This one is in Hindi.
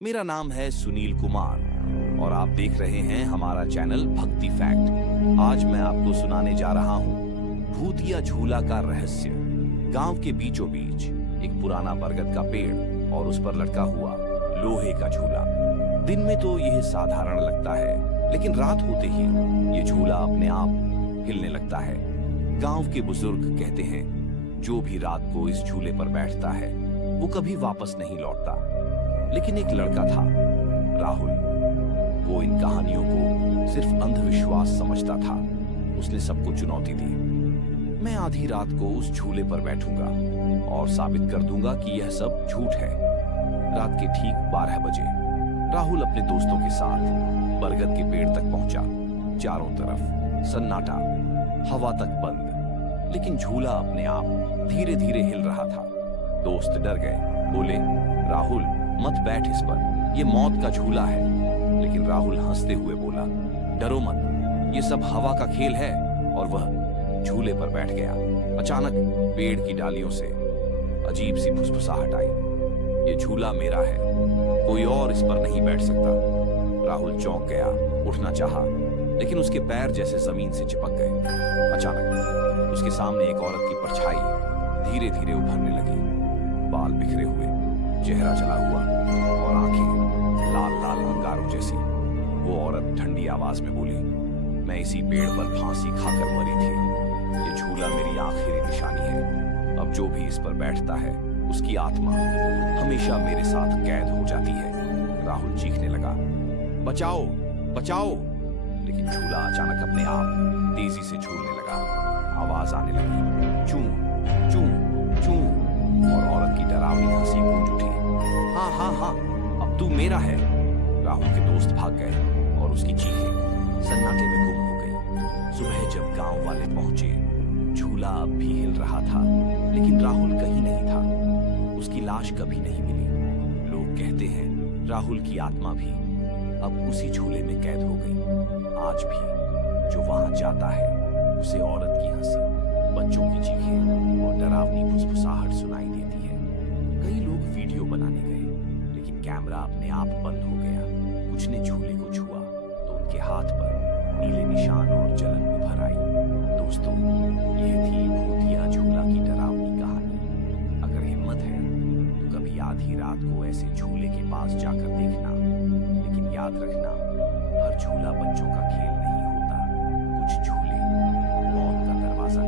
मेरा नाम है सुनील कुमार और आप देख रहे हैं हमारा चैनल भक्ति फैक्ट। आज मैं आपको सुनाने जा रहा हूँ भूतिया झूला का रहस्य। गांव के बीचों बीच एक पुराना बरगद का पेड़ और उस पर लटका हुआ लोहे का झूला। दिन में तो यह साधारण लगता है, लेकिन रात होते ही ये झूला अपने आप हिलने लगता है। गांव के बुजुर्ग कहते हैं जो भी रात को इस झूले पर बैठता है वो कभी वापस नहीं लौटता। लेकिन एक लड़का था, राहुल। वो इन कहानियों को सिर्फ अंधविश्वास समझता था। उसने सबको चुनौती दी, मैं आधी रात को उस झूले पर बैठूंगा और साबित कर दूंगा कि यह सब झूठ है। रात के ठीक 12 बजे राहुल अपने दोस्तों के साथ बरगद के पेड़ तक पहुंचा। चारों तरफ सन्नाटा, हवा तक बंद, लेकिन झूला अपने आप धीरे धीरे हिल रहा था। दोस्त डर गए, बोले, राहुल मत बैठ इस पर, यह मौत का झूला है। लेकिन राहुल हंसते हुए बोला, डरो मत, ये सब हवा का खेल है। और वह झूले पर बैठ गया। अचानक पेड़ की डालियों से अजीब सी फुसफुसाहट आई। ये झूला मेरा है, कोई और इस पर नहीं बैठ सकता। राहुल चौंक गया, उठना चाहा, लेकिन उसके पैर जैसे जमीन से चिपक गए। अचानक उसके सामने एक औरत की परछाई धीरे धीरे उभरने लगी। बाल बिखरे हुए, चेहरा जला हुआ और आंखें लाल लाल अंगारों जैसी। वो औरत ठंडी आवाज में बोली, मैं इसी पेड़ पर फांसी खाकर मरी थी। ये झूला मेरी आखिरी निशानी है। अब जो भी इस पर बैठता है उसकी आत्मा हमेशा मेरे साथ कैद हो जाती है। राहुल चीखने लगा, बचाओ बचाओ। लेकिन झूला अचानक अपने आप तेजी से झूलने लगा। आवाज आने लगी, चूं चूं चूं, और औरत की डरावनी हंसी गूंज उठी। हाँ हाँ हाँ, अब तू मेरा है। राहुल के दोस्त भाग गए और उसकी चीखें सन्नाटे में गुम हो गई। सुबह जब गांव वाले पहुंचे, झूला अब भी हिल रहा था, लेकिन राहुल कहीं नहीं था। उसकी लाश कभी नहीं मिली। लोग कहते हैं राहुल की आत्मा भी अब उसी झूले में कैद हो गई। आज भी जो वहां जाता है उसे औरत की हंसी, बच्चों की चीखें और डरावनी फुसफुसाहट सुनाई देती है। कई लोग वीडियो बनाने गए, लेकिन कैमरा अपने आप बंद हो गया। कुछ ने झूले को छुआ तो उनके हाथ पर नीले निशान और जलन उभर आई। दोस्तों, यह थी भूतिया झूला की डरावनी कहानी। अगर हिम्मत है तो कभी आधी रात को ऐसे झूले के पास जाकर देखना। लेकिन याद रखना, हर झूला बच्चों का खेल नहीं होता। कुछ झूले मौत का दरवाजा